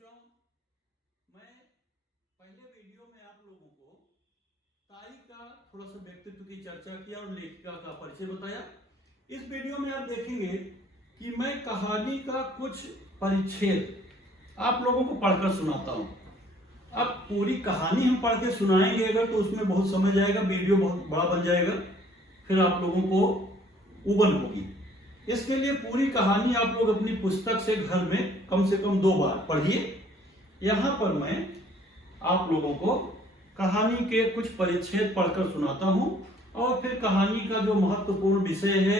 बच्चों, मैं पहले वीडियो में आप लोगों को ताई का थोड़ा सा व्यक्तित्व की चर्चा किया और लेखिका का परिचय बताया। इस वीडियो में आप देखेंगे कि मैं कहानी का कुछ परिच्छेद आप लोगों को पढ़कर सुनाता हूं। अब पूरी कहानी हम पढ़ के सुनाएंगे अगर तो उसमें बहुत समय जाएगा, वीडियो बहुत बड़ा बन जाएगा, फिर आप लोगों को उबन होगी। इसके लिए पूरी कहानी आप लोग अपनी पुस्तक से घर में कम से कम 2 बार पढ़िए। यहां पर मैं आप लोगों को कहानी के कुछ परिच्छेद पढ़कर सुनाता हूं और फिर कहानी का जो महत्वपूर्ण विषय है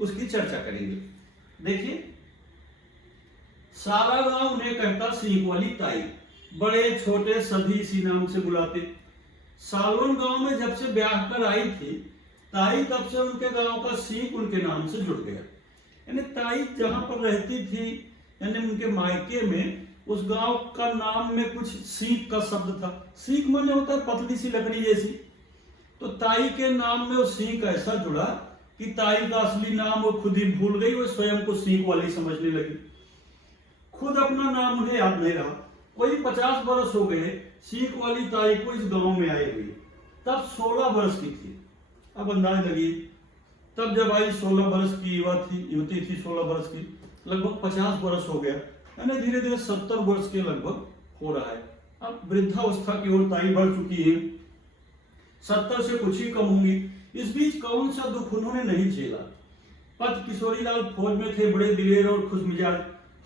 उसकी चर्चा करेंगे। देखिए, सारा गांव उन्हें कहता सीख वाली ताई, बड़े छोटे सभी इसी नाम से बुलाते। सालवन गांव में जब से ब्याह कर आई थी ताई, तब से उनके गांव का सीख उनके नाम से जुड़ गया। यानी ताई जहां पर रहती थी, यानी उनके मायके में, उस गांव का नाम में कुछ सीख का शब्द था। सीख माने होता है पतली सी लकड़ी जैसी। तो ताई के नाम में वो सीख ऐसा जुड़ा कि ताई का असली नाम वो खुद ही भूल गई, वो स्वयं को सीख वाली समझने लगी। खुद अपना नाम उन्हें याद नहीं रहा। कोई 50 बरस हो गए सीख वाली ताई को इस गांव में आए हुए। तब 16 बरस की थी। अब अंदाज लगी, तब जब आई 16 बरस की युवती थी 16 बरस की, लगभग 50 बरस हो गया, यानी धीरे धीरे 70 वर्ष के लगभग हो रहा है। अब वृद्धावस्था की ओर ताई बढ़ चुकी है, 70 से कुछ ही कम होंगी। इस बीच कौन सा दुख उन्होंने नहीं झेला। पति किशोरीलाल फौज में थे, बड़े दिलेर और खुश मिजाज,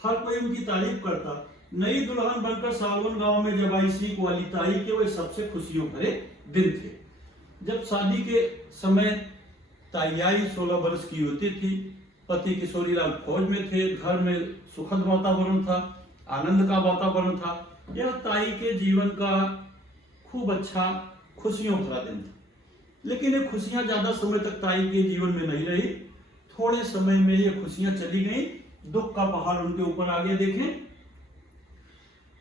हर कोई उनकी तारीफ करता। नई दुल्हन बनकर सालवन गांव में जब आई सीख वाली ताई के वे सबसे खुशियों भरे दिन थे। जब शादी के समय ताई आई, 16 वर्ष की युवती थी, पति किशोरीलाल फौज में थे, घर में सुखद वातावरण था, आनंद का वातावरण था। यह ताई के जीवन का खूब अच्छा खुशियों भरा दिन था। लेकिन ये खुशियां ज्यादा समय तक ताई के जीवन में नहीं रही। थोड़े समय में ये खुशियां चली गई, दुख का पहाड़ उनके ऊपर आ गया। देखें,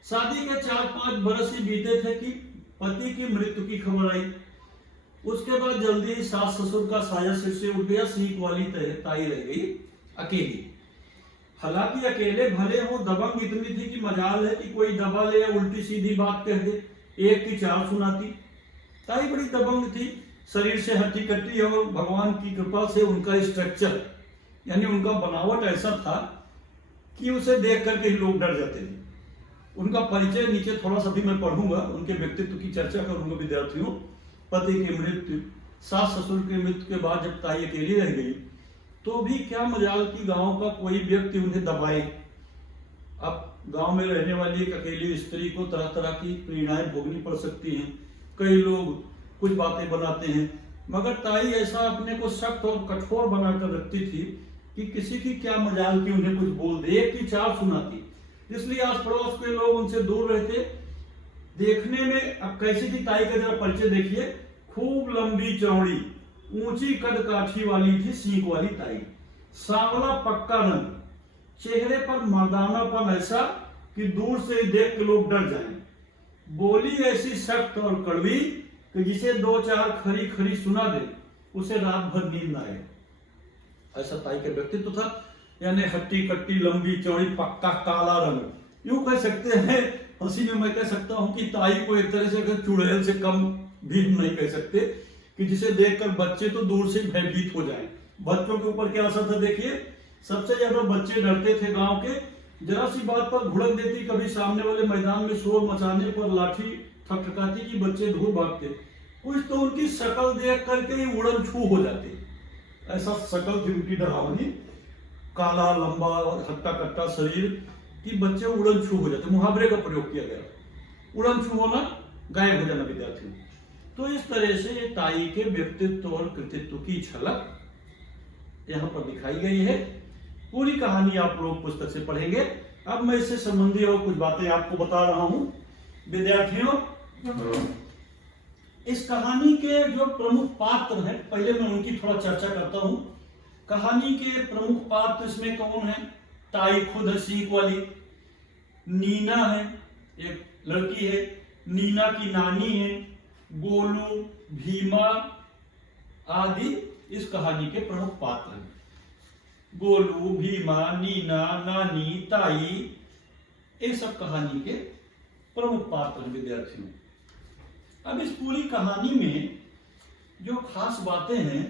शादी के 4-5 बरस ही बीते थे कि पति की मृत्यु की खबर आई। उसके बाद जल्दी ही सास ससुर का साया सिर से उठ गया। सीख वाली ताई रह गई अकेली। हालांकि अकेले भले हो, दबंग इतनी थी कि मजाल है कि कोई दबा ले या उल्टी सीधी बात कह दे, एक की 4 सुनाती। ताई बड़ी दबंग थी, शरीर से हट्टी कट्टी, और भगवान की कृपा से उनका स्ट्रक्चर यानी उनका बनावट ऐसा था कि उसे देख करके ही लोग डर जाते थे। उनका परिचय नीचे थोड़ा सा भी मैं पढ़ूंगा, उनके व्यक्तित्व की चर्चा करूंगा विद्यार्थियों। पति की मृत्यु, सास ससुर की मृत्यु के बाद जब ताई अकेली रह गई, तो भी क्या मजाल कि गांव का कोई व्यक्ति उन्हें दबाए। अब गांव में रहने वाली एक अकेली स्त्री को तरह तरह की पीड़ाएं भोगनी पड़ सकती हैं। कई लोग कुछ बातें बनाते हैं, मगर ताई ऐसा अपने को सख्त और कठोर बनाकर रखती थी कि किसी की क्या मजाल कि उन्हें कुछ बोल दे, एक की 4 सुनाती। इसलिए आस पड़ोस के लोग उनसे दूर रहते। देखने में अब कैसी थी ताई का जरा परिचय देखिए। खूब लंबी चौड़ी, ऊंची कद काठी वाली थी सीख वाली ताई। सांवला पक्का रंग, चेहरे पर मर्दानापन ऐसा कि दूर से ही देख के लोग डर जाएं। बोली ऐसी सख्त और कड़वी कि जिसे 2-4 खरी खरी सुना दे उसे रात भर नींद ना आए। ऐसा ताई का व्यक्तित्व था। यानी हट्टी कट्टी, लंबी चौड़ी, पक्का काला रंग। यूं कह सकते हैं, हंसी में मैं कह सकता हूं कि ताई को एक तरह से चुड़ैल से कम भी नहीं कह सकते, कि जिसे देखकर बच्चे तो दूर से भयभीत हो जाएं। बच्चों के ऊपर क्या असर था देखिए। सबसे ज्यादा बच्चे डरते थे गांव के। जरा सी बात पर भुड़क देती, कभी सामने वाले मैदान में शोर मचाने पर लाठी ठकठकाती कि बच्चे दूर भागते। कुछ तो उनकी शक्ल देख करके ही उड़न छू हो जाते। ऐसा शक्ल थी उनकी डरावनी, काला लंबा हट्टा कट्टा शरीर, कि बच्चे उड़न छू हो जाते। मुहावरे का प्रयोग किया गया, उड़न छू होना, गायब हो जाना विद्यार्थियों। तो इस तरह से ताई के व्यक्तित्व और कृतित्व की झलक यहाँ पर दिखाई गई है। पूरी कहानी आप लोग पुस्तक से पढ़ेंगे। अब मैं इससे संबंधी और कुछ बातें आपको बता रहा हूं विद्यार्थियों। इस कहानी के जो प्रमुख पात्र हैं, पहले मैं उनकी थोड़ा चर्चा करता हूं। कहानी के प्रमुख पात्र इसमें कौन है? ताई खुद है सीख वाली, नीना है एक लड़की है, नीना की नानी है, गोलू, भीमा आदि इस कहानी के प्रमुख पात्र हैं। गोलू, भीमा, नीना, नानी, ताई ये सब कहानी के प्रमुख पात्र हैं विद्यार्थियों। अब इस पूरी कहानी में जो खास बातें हैं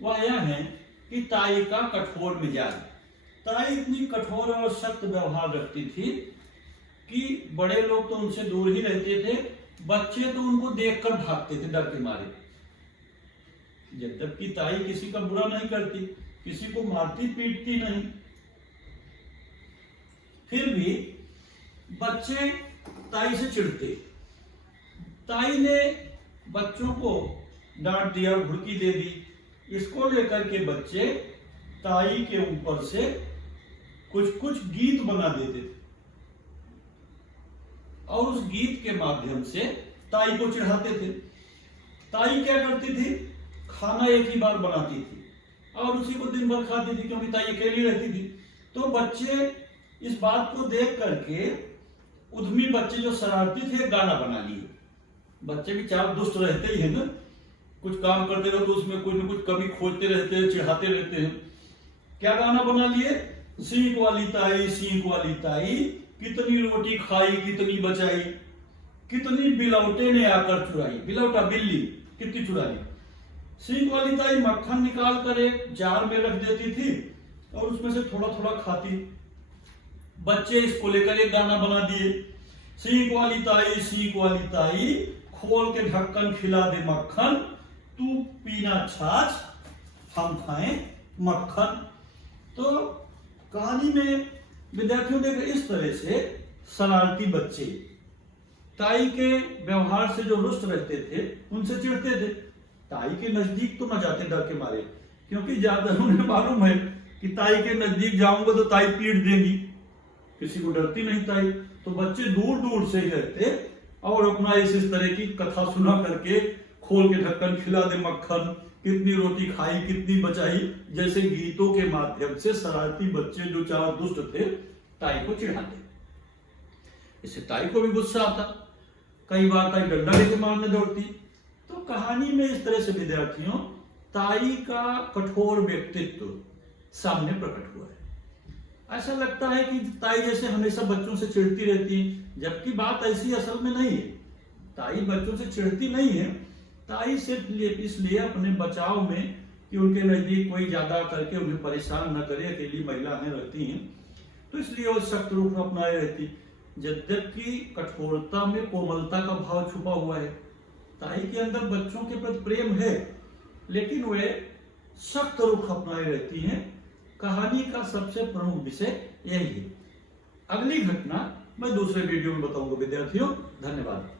वह यह है कि ताई का कठोर मिजाज। ताई इतनी कठोर और सख्त व्यवहार रखती थी कि बड़े लोग तो उनसे दूर ही रहते थे, बच्चे तो उनको देखकर भागते थे डर के मारे। जबकि ताई किसी का बुरा नहीं करती, किसी को मारती पीटती नहीं, फिर भी बच्चे ताई से चिढ़ते। ताई ने बच्चों को डांट दिया, घुड़की दे दी। इसको लेकर के बच्चे ताई के ऊपर से कुछ कुछ गीत बना देते थे और उस गीत के माध्यम से ताई को चिढ़ाते थे। ताई क्या करती थी, खाना एक ही बार बनाती थी और उसी को दिन भर खाती थी, क्योंकि ताई अकेली रहती थी। तो बच्चे इस बात को देख करके उद्यमी बच्चे जो शरारती थे गाना बना लिए। बच्चे भी चार दुष्ट रहते ही है ना, कुछ काम करते रहो तो उसमें कुछ न कुछ कभी खोजते रहते हैं, चिढ़ाते रहते हैं। क्या गाना बना लिए, सीख वाली ताई, सीख वाली ताई, कितनी रोटी खाई कितनी बचाई, कितनी बिलौटे ने आकर चुराई। बिलौटा बिल्ली कितनी चुराई। सीख वाली ताई मक्खन निकाल कर एक जार में रख देती थी और उसमें से थोड़ा थोड़ा खाती। बच्चे इसको लेकर एक गाना बना दिए, सीख वाली ताई, खोल के ढक्कन खिला दे मक्खन, तू पीना छाछ हम खाएं मक्खन। तो कहानी में विद्यार्थियों देख इस तरह से शरारती बच्चे ताई के व्यवहार से जो रुष्ट रहते थे उनसे चिढ़ते थे। ताई के नजदीक तो न जाते डर के मारे, क्योंकि ज्यादा उन्हें मालूम है कि ताई के नजदीक जाऊंगा तो ताई पीट देंगी। किसी को डरती नहीं ताई, तो बच्चे दूर दूर से ही रहते और अपना इस तरह की कथा सुना करके, खोल के ढक्कन खिला दे मक्खन, कितनी रोटी खाई कितनी बचाई, जैसे गीतों के माध्यम से शरारती बच्चे जो चार दुष्ट थे ताई को चिढ़ाते। इससे ताई को भी गुस्सा आता, कई बार ताई डंडा लेके मारने दौड़ती। तो कहानी में इस तरह से विद्यार्थियों ताई का कठोर व्यक्तित्व सामने प्रकट हुआ है। ऐसा लगता है कि ताई जैसे हमेशा बच्चों से चिढ़ती रहती, जबकि बात ऐसी असल में नहीं है। ताई बच्चों से चिढ़ती नहीं है, ताई सिर्फ इसलिए अपने बचाव में कि उनके नजदीक कोई ज्यादा करके उन्हें परेशान न करे, अकेली महिलाएं रहती हैं तो इसलिए वो सख्त रूप अपनाए रहती। जबकि कठोरता में कोमलता का भाव छुपा हुआ है। ताई के अंदर बच्चों के प्रति प्रेम है, लेकिन वे सख्त रुख अपनाए रहती हैं। कहानी का सबसे प्रमुख विषय यही है। अगली घटना मैं दूसरे वीडियो में बताऊंगा विद्यार्थियों। धन्यवाद।